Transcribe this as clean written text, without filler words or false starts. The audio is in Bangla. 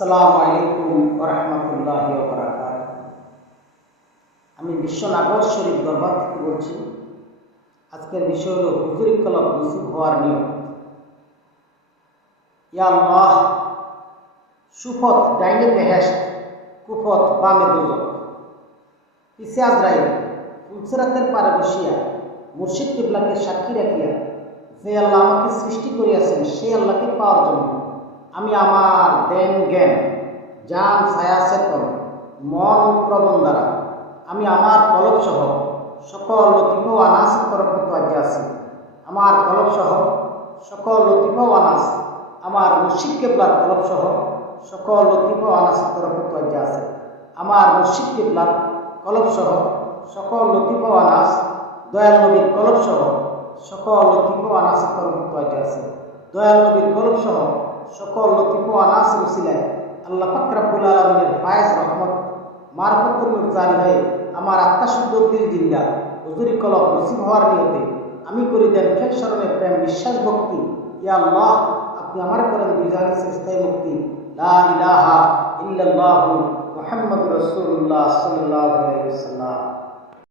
আসসালামু আলাইকুম ওয়া রাহমাতুল্লাহি ওয়া বারাকাতুহু। আমি বিশ্ব নাগর শরীফ দরবার থেকে বলছি। আজকের বিষয় হলো হুজুরি কলব নসিব হওয়ার নিয়ম। ইয়া আল্লাহ, সুপথ ডাইনে বেহেশত, কুপথ বামে দুজক। পিছে আজরাইল ফুলসিরাতের পারে বসিয়া মুর্শিদ কিবলাকে সাক্ষী রাখিয়া যে আল্লাহ আমাকে সৃষ্টি করিয়াছেন সেই আল্লাহকে পাওয়ার জন্য আমি আমার দেন জ্ঞান, জান, ছায়া, চেতন, মন প্রবণ দ্বারা আমি আমার কলব সহ সকল লতিফ ও আনাস তরফ আজ্ঞা আছি। আমার কলব সহ সকল লতিফ ও আনাস, আমার মুর্শিদ কিবলার কলব সহ সকল লতিফ ও আনাস তরফ আজ্ঞা আছে। আমার মুর্শিদ কিবলার কলব সহ সকল লতিফ ও আনাস, দয়াল নবীর কলব সহ সকল লতিফ ও আনাস তরফ আজ্ঞা আছে। দয়াল নবীর কলব সহ সকল লতিফ ও আনাস উসিলায় আল্লাহ পাক রব্বুল আলামিনের ফায়েজ রহমত মারফতুল নূর জারি হয়ে আমার আত্মা শুদ্ধ দিল জিন্দা হুজুরি কলব নসিব হওয়ার নিয়তে আমি করি দেন খেল স্মরণে প্রেম বিশ্বাস ভক্তি। ইয়া আল্লাহ, আপনি আমার করেন বিজানি সৃষ্টায় মুক্তি। লা ইলাহা ইল্লাল্লাহু মুহাম্মাদুর রাসূলুল্লাহ সাল্লাল্লাহু আলাইহি ওয়াসাল্লাম।